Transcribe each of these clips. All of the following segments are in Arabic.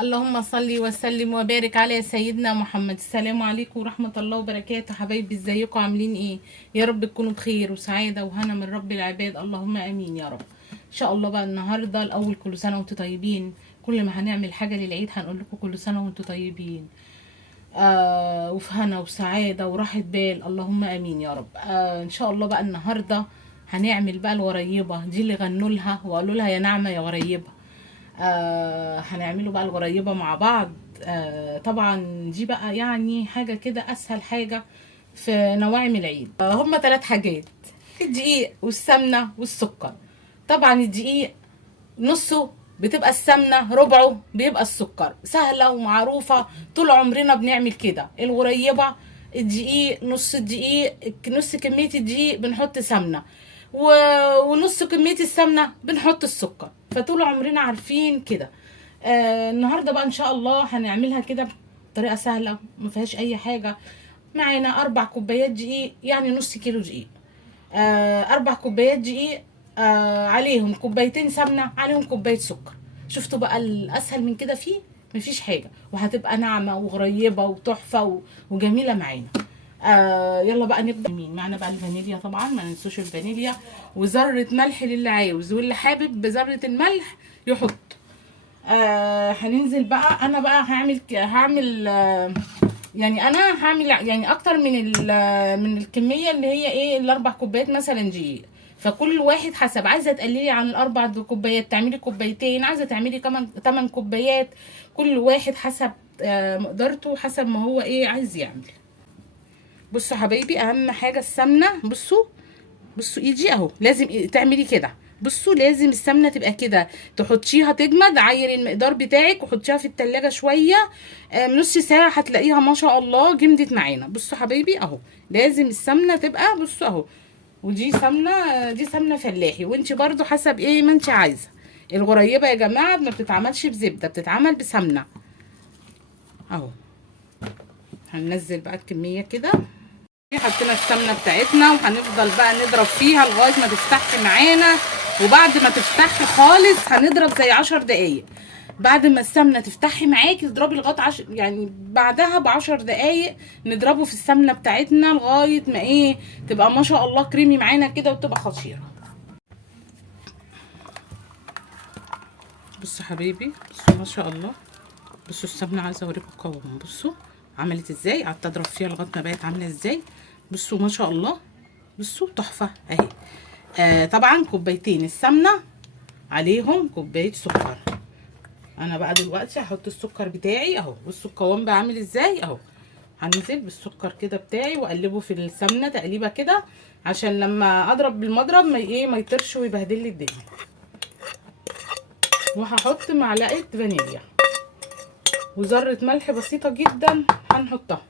اللهم صل وسلم وبارك على سيدنا محمد. السلام عليكم ورحمة الله وبركاته. حبايبي ازيكم عاملين ايه؟ يا رب تكونوا بخير وسعادة وهنا من رب العباد، اللهم امين يا رب. ان شاء الله بقى النهاردة الاول كل سنة وانتم طيبين. كل ما هنعمل حاجة للعيد هنقول لكم كل سنة وانتم طيبين. وفي هنا وسعادة وراحة بال، اللهم امين يا رب. ان شاء الله بقى النهاردة هنعمل بقى الغريبة دي اللي غنوا لها وقالوا لها يا نعمة يا غريبة. هنعمله بقى الغريبة مع بعض. طبعا دي بقى يعني حاجة كده أسهل حاجة في نواعم العيد. هما 3 حاجات: الدقيق والسمنة والسكر. طبعا الدقيق نصه بتبقى السمنة، ربعه بيبقى السكر. سهلة ومعروفة، طول عمرنا بنعمل كده. الغريبة الدقيق، نص الدقيق، نص كمية الدقيق بنحط سمنة، ونص كمية السمنة بنحط السكر. فطول عمرنا عارفين كده. النهاردة بقى ان شاء الله هنعملها كده بطريقة سهلة ما فيهاش اي حاجة. معانا 4 كوبايات دقيق، يعني نص كيلو دقيق. 4 كوبايات دقيق، عليهم كوبايتين سمنة، عليهم كوباية سكر. شفتوا بقى الأسهل من كده فيه؟ مفيش حاجة، وهتبقى ناعمة وغريبة وتحفة وجميلة معانا. يلا بقى نبدأ. مين معانا بقى؟ الفانيليا طبعا، ما ننسوش الفانيليا، وذرة ملح للي عاوز، واللي حابب بذرة الملح يحط. هننزل بقى. انا بقى هعمل يعني انا هعمل يعني اكتر من الكميه اللي هي ايه ال4 كوبايات مثلا دقيق. فكل واحد حسب، عايزه تقللي عن ال4 كوبايات تعملي كوبايتين، عايزه تعملي كمان 8 كوبايات. كل واحد حسب مقدرته، حسب ما هو ايه عايز يعمل. بصوا حبايبي، اهم حاجه السمنه. بصوا ايدي اهو، لازم تعملي كده. بصوا لازم السمنه تبقى كده، تحطيها تجمد. عايري المقدار بتاعك وحطيها في التلاجة شويه، نص ساعه هتلاقيها ما شاء الله جمدت معانا. بصوا حبايبي اهو، لازم السمنه تبقى، بصوا اهو. ودي سمنه، دي سمنه فلاحي، وانت برضو حسب ايه ما انت عايزه. الغريبه يا جماعه ما بتتعملش بزبده، بتتعمل بسمنه اهو. هننزل بقى الكميه كده. حطينا السمنه بتاعتنا وهنفضل بقى نضرب فيها لغايه ما تفتح معانا. وبعد ما تفتح خالص هنضرب زي 10 دقايق. بعد ما السمنه تفتحي معاكي تضربي لغايه يعني بعدها ب10 دقايق نضربه في السمنه بتاعتنا لغايه ما ايه تبقى ما شاء الله كريمي معانا كده وتبقى خطيره. بصوا حبيبي، بصوا ما شاء الله. بصوا السمنه، عايزه اوريكم القوام. بصوا عملت ازاي، قعدت اضرب فيها لغايه ما بقت عامله ازاي. بصوا ما شاء الله، بصوا تحفه اهي. طبعا كوبايتين السمنه عليهم كوبايه سكر. انا بقى دلوقتي هحط السكر بتاعي اهو. بصوا القوام بقى عامل ازاي اهو. هنزل بالسكر كده بتاعي واقلبه في السمنه تقليبه كده، عشان لما اضرب بالمضرب ما يطرش ويبهدل لي الدنيا. وهحط معلقه فانيليا وذره ملح بسيطه جدا هنحطها.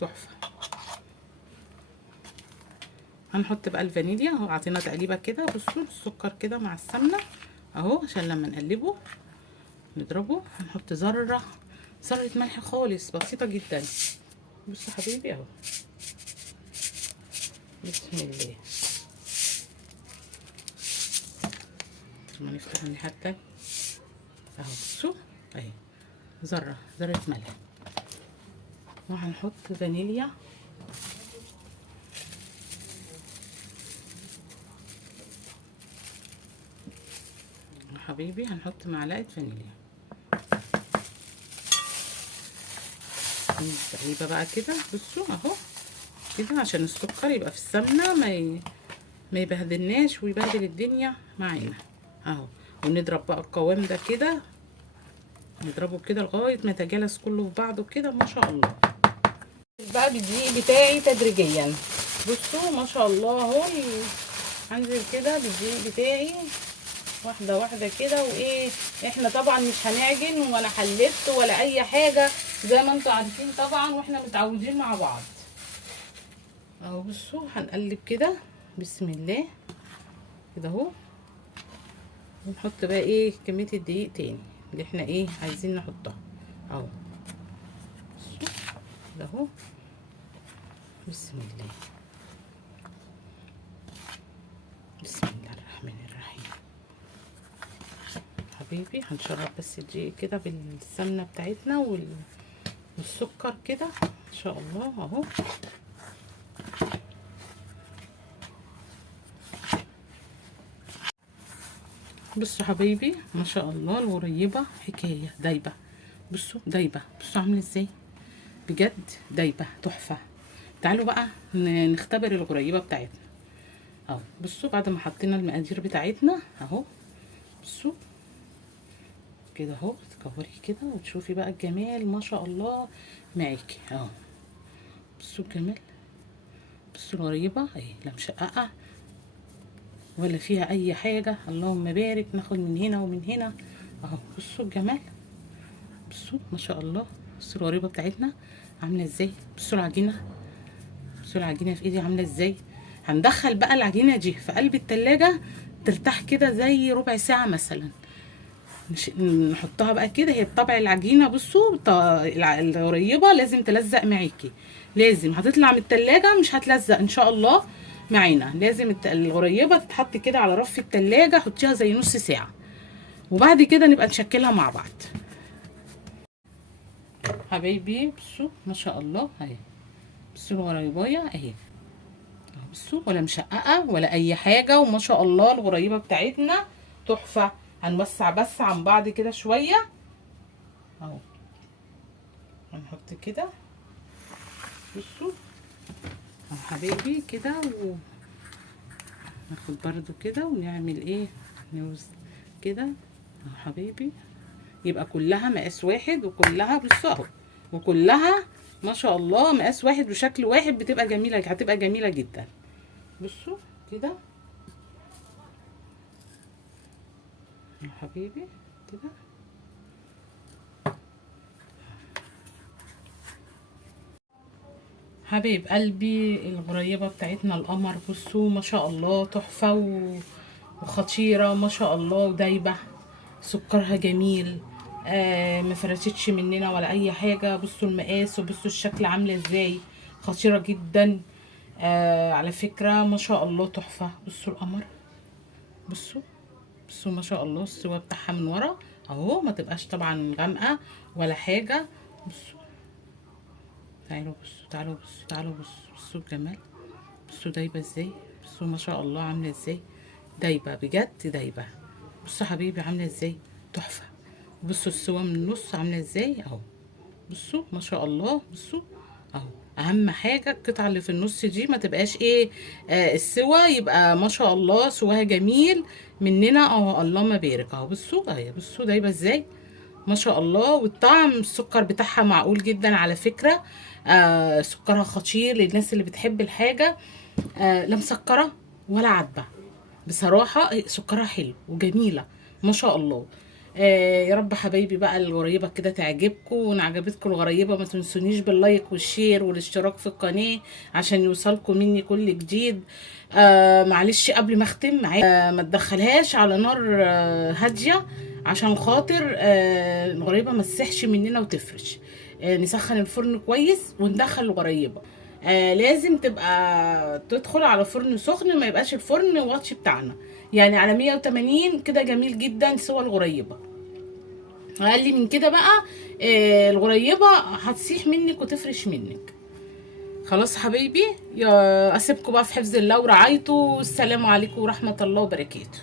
تحفه. هنحط بقى الفانيليا اهو، عطينا تقليبه كده. بصوا السكر كده مع السمنه اهو، عشان لما نقلبه نضربه هنحط ذره ملح خالص بسيطه جدا. بصوا حبيبي اهو، بسم الله. لما نفتح الناحيه التانيه اهو، بصوا اهي ذره ملح. وهنحط فانيليا حبيبي، هنحط معلقه فانيليا. تقليبه بقى كده. بصوا اهو كده، عشان السكر يبقى في السمنه ما يبهدلناش ويبهدل الدنيا معانا اهو. ونضرب بقى القوام ده كده، نضربه كده لغايه ما يتجانس كله في بعضه كده ما شاء الله. بقى بالدقيق بتاعي تدريجيا. بصوا ما شاء الله اهو، هنزل كده بالدقيق بتاعي واحده واحده كده. وايه، احنا طبعا مش هنعجن ولا حلفت ولا اي حاجه، زي ما انتوا عارفين طبعا واحنا متعودين مع بعض اهو. بصوا هنقلب كده بسم الله كده اهو. ونحط بقى ايه كميه الدقيق تاني اللي احنا ايه عايزين نحطها اهو. بصوا كده اهو بسم الله. بسم الله الرحمن الرحيم. حبيبي هنشرب بس الدقيق كده بالسمنه بتاعتنا والسكر كده ان شاء الله اهو. بصوا حبايبي ما شاء الله الغريبه حكايه دايبه. بصوا دايبه، بصوا عامله ازاي بجد، دايبه تحفه. تعالوا بقى نختبر الغريبه بتاعتنا اهو. بصوا بعد ما حطينا المقادير بتاعتنا اهو، بصوا كده اهو، تكوري كده وتشوفي بقى الجمال ما شاء الله معاكي اهو. بصوا الجمال، بصوا الغريبه اهي، لا مشققه ولا فيها اي حاجه، اللهم بارك. ناخد من هنا ومن هنا اهو. بصوا الجمال، بصوا ما شاء الله. بصوا الغريبه بتاعتنا عامله ازاي، بصوا العجينه، بصوا العجينه في ايدي عامله ازاي. هندخل بقى العجينه دي في قلب التلاجة ترتاح كده زي ربع ساعه مثلا. نحطها بقى كده، هي بطبع العجينه. بصوا الغريبه لازم تلزق معاكي، لازم هتطلع من التلاجة مش هتلزق ان شاء الله معانا. لازم الغريبه تتحط كده على رف التلاجة، حطيها زي نص ساعه وبعد كده نبقى نشكلها مع بعض. حبايبي بصوا ما شاء الله اهي، بصوا الغريبايه اهي، بصوا ولا مشققه ولا اي حاجه، وما شاء الله الغريبه بتاعتنا تحفه. هنوسع بس عن بعض كده شويه اهو، هنحط كده بصوا اهو حبايبي كده، ناخد برضو كده ونعمل ايه، نوز كده اهو حبايبي، يبقى كلها مقاس واحد وكلها بصوا اهو، وكلها ما شاء الله مقاس واحد وشكل واحد، بتبقى جميله، هتبقى جميله جدا. بصوا كده يا حبيبي كده. حبيب قلبي الغريبه بتاعتنا القمر، بصوا ما شاء الله تحفه وخطيره ما شاء الله، ودايبه سكرها جميل، ما فرشتش مننا ولا اي حاجه. بصوا المقاس وبصوا الشكل عامله ازاي، خطيره جدا. على فكره ما شاء الله تحفه. بصوا القمر، بصوا بصوا ما شاء الله السوا بتاعها من ورا اهو، ما تبقاش طبعا غامقه ولا حاجه. بصوا تعالوا، بصوا تعالوا، بصوا تعالوا، بصوا بصوا الجمال، بصوا دايبه ازاي، بصوا ما شاء الله عامله ازاي، دايبه بجد دايبه. بصوا حبيبي عامله ازاي تحفه. بصوا السوا من النص عامله ازاي اهو، بصوا ما شاء الله. بصوا اهو، اهم حاجه القطعه اللي في النص دي ما تبقاش ايه، السوا يبقى ما شاء الله سواها جميل مننا اهو، اللهم بارك اهو. بصوا اهي، بصوا دايبه ازاي ما شاء الله. والطعم السكر بتاعها معقول جدا على فكره، سكرها خطير للناس اللي بتحب الحاجه، لا مسكره ولا عدبه، بصراحه سكرها حلو وجميله ما شاء الله. يا رب حبايبي بقى الغريبه كده تعجبكم، وان عجبتكم الغريبه ما تنسونيش باللايك والشير والاشتراك في القناه عشان يوصلكم مني كل جديد. معلش قبل ما اختم ما تدخلهاش على نار هاديه عشان خاطر الغريبه ما تسحش مننا وتفرش. نسخن الفرن كويس وندخل الغريبه، لازم تبقى تدخل على فرن سخن، ما يبقاش الفرن واطي بتاعنا، يعني على 180 كده جميل جدا سوى الغريبه. اقل من كده بقى الغريبه هتسيح منك وتفرش منك. خلاص حبايبي، يا اسيبكم بقى في حفظ الله ورعايته. السلام عليكم ورحمه الله وبركاته.